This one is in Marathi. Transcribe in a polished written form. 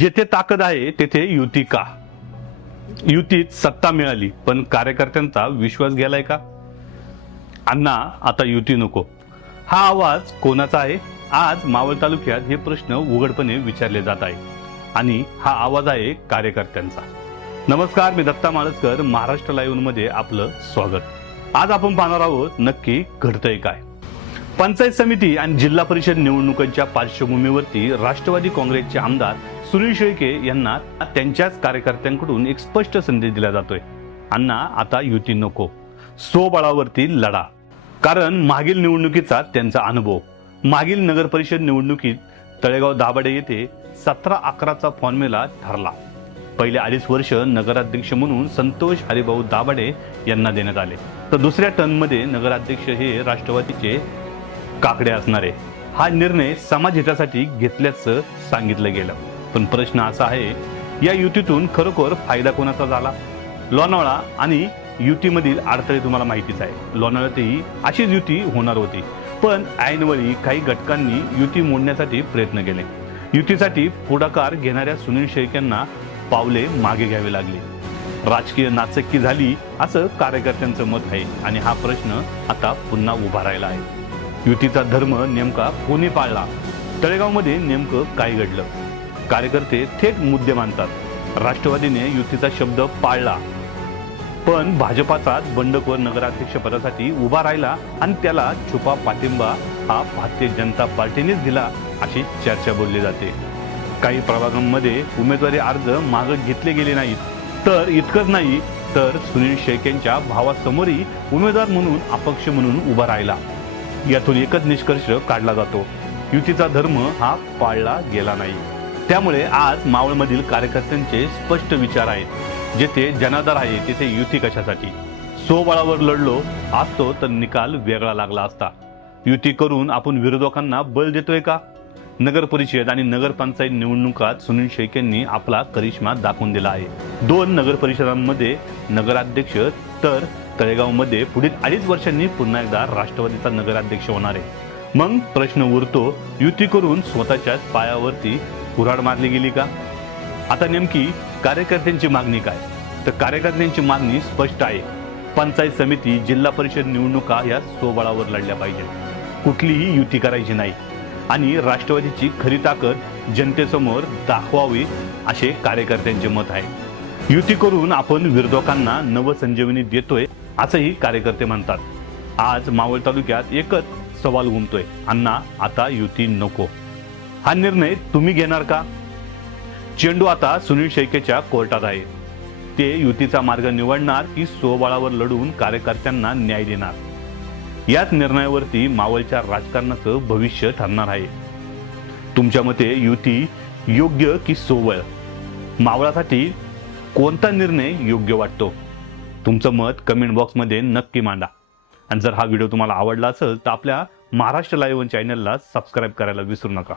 जेथे ताकद आहे तेथे युती का? युतीत सत्ता मिळाली पण कार्यकर्त्यांचा विश्वास गेलाय का? अण्णा आता युती नको, हा आवाज कोणाचा आहे? आज मावळ तालुक्यात हे प्रश्न उघडपणे विचारले जात आहे आणि हा आवाज आहे कार्यकर्त्यांचा. नमस्कार, मी दत्ता माळसकर, महाराष्ट्र लाईव्ह मध्ये आपलं स्वागत. आज आपण पाहणार आहोत नक्की घडतंय काय. पंचायत समिती आणि जिल्हा परिषद निवडणुकांच्या पार्श्वभूमीवरती राष्ट्रवादी काँग्रेसचे आमदार सुनील शेळके यांना त्यांच्याच कार्यकर्त्यांकडून एक स्पष्ट संदेश दिला जातोय. अण्णा आता युती नको, स्वबळावरती लढा. कारण मागील निवडणुकीचा त्यांचा अनुभव, मागील नगर परिषद निवडणुकीत तळेगाव दाभाडे येथे 17-11चा फॉर्म्युला ठरला. पहिले 2.5 वर्ष नगराध्यक्ष म्हणून संतोष हरिभाऊ दाभाडे यांना देण्यात आले, तर दुसऱ्या टर्ममध्ये नगराध्यक्ष हे राष्ट्रवादीचे काकडे असणारे. हा निर्णय समाज हितासाठी घेतल्याचं सांगितलं गेलं. पण प्रश्न असा आहे, या युतीतून खरोखर फायदा कोणाचा झाला? लोणावळा आणि युतीमधील अडथळे तुम्हाला माहितीच आहे. लोणावळ्यातही अशीच युती होणार होती, पण ऐनवेळी काही घटकांनी युती मोडण्यासाठी प्रयत्न केले. युतीसाठी पुढाकार घेणाऱ्या सुनील शेळकेंना पावले मागे घ्यावे लागले. राजकीय नाचक्की झाली असं कार्यकर्त्यांचं मत आहे आणि हा प्रश्न आता पुन्हा उभा राहिला आहे. युतीचा धर्म नेमका कोणी पाळला? तळेगावमध्ये नेमकं काय घडलं? कार्यकर्ते थेट मुद्दे मांडतात. राष्ट्रवादीने युतीचा शब्द पाळला, पण भाजपाचाच बंडखोर नगराध्यक्ष पदासाठी उभा राहिला आणि त्याला छुपा पाठिंबा हा भारतीय जनता पार्टीनेच दिला अशी चर्चा बोलली जाते. काही प्रभागांमध्ये उमेदवारी अर्ज मागे घेतले गेले नाहीत. तर इतकंच नाही, तर सुनील शेळकेंच्या भावासमोरही उमेदवार म्हणून अपक्ष म्हणून उभा राहिला. यातून एकच निष्कर्ष काढला जातो, युतीचा धर्म हा पाळला गेला नाही. त्यामुळे आज मावळमधील कार्यकर्त्यांचे स्पष्ट विचार आहेत. जेथे जनाधार आहे तिथे युती कशासाठी? स्वबळावर लढलो असतो तर निकाल वेगळा लागला असता. युती करून आपण विरोधकांना बळ देतोय का? नगर परिषद आणि नगरपंचायत निवडणुकात सुनील शेळकेंनी आपला करिश्मा दाखवून दिला आहे. 2 नगर परिषदांमध्ये नगराध्यक्ष, तर तळेगावमध्ये पुढील 2.5 वर्षांनी पुन्हा एकदा राष्ट्रवादीचा नगराध्यक्ष होणार आहे. मग प्रश्न उरतो, युती करून स्वतःच्याच पायावरती कुऱ्हाड मारली गेली का? आता नेमकी कार्यकर्त्यांची मागणी काय? तर कार्यकर्त्यांची मागणी स्पष्ट आहे. पंचायत समिती, जिल्हा परिषद निवडणुका या स्वबळावर लढल्या पाहिजेत. कुठलीही युती करायची नाही आणि राष्ट्रवादीची खरी ताकद जनतेसमोर दाखवावी असे कार्यकर्त्यांचे मत आहे. युती करून आपण विरोधकांना नवसंजीवनी देतोय असंही कार्यकर्ते म्हणतात. आज मावळ तालुक्यात एकच सवाल घुमतोय, अण्णा आता युती नको. हा निर्णय तुम्ही घेणार का? चेंडू आता सुनील शेळकेच्या कोर्टात आहे. ते युतीचा मार्ग निवडणार की स्वबळावर लढून कार्यकर्त्यांना न्याय देणार? याच निर्णयावरती मावळच्या राजकारणाचं भविष्य ठरणार आहे. तुमच्या मते युती योग्य की स्वबळ? मावळासाठी कोणता निर्णय योग्य वाटतो? तुमचं मत कमेंट बॉक्समध्ये नक्की मांडा. आणि जर हा व्हिडिओ तुम्हाला आवडला असेल तर आपल्या महाराष्ट्र लाईव्ह चॅनलला सबस्क्राईब करायला विसरू नका.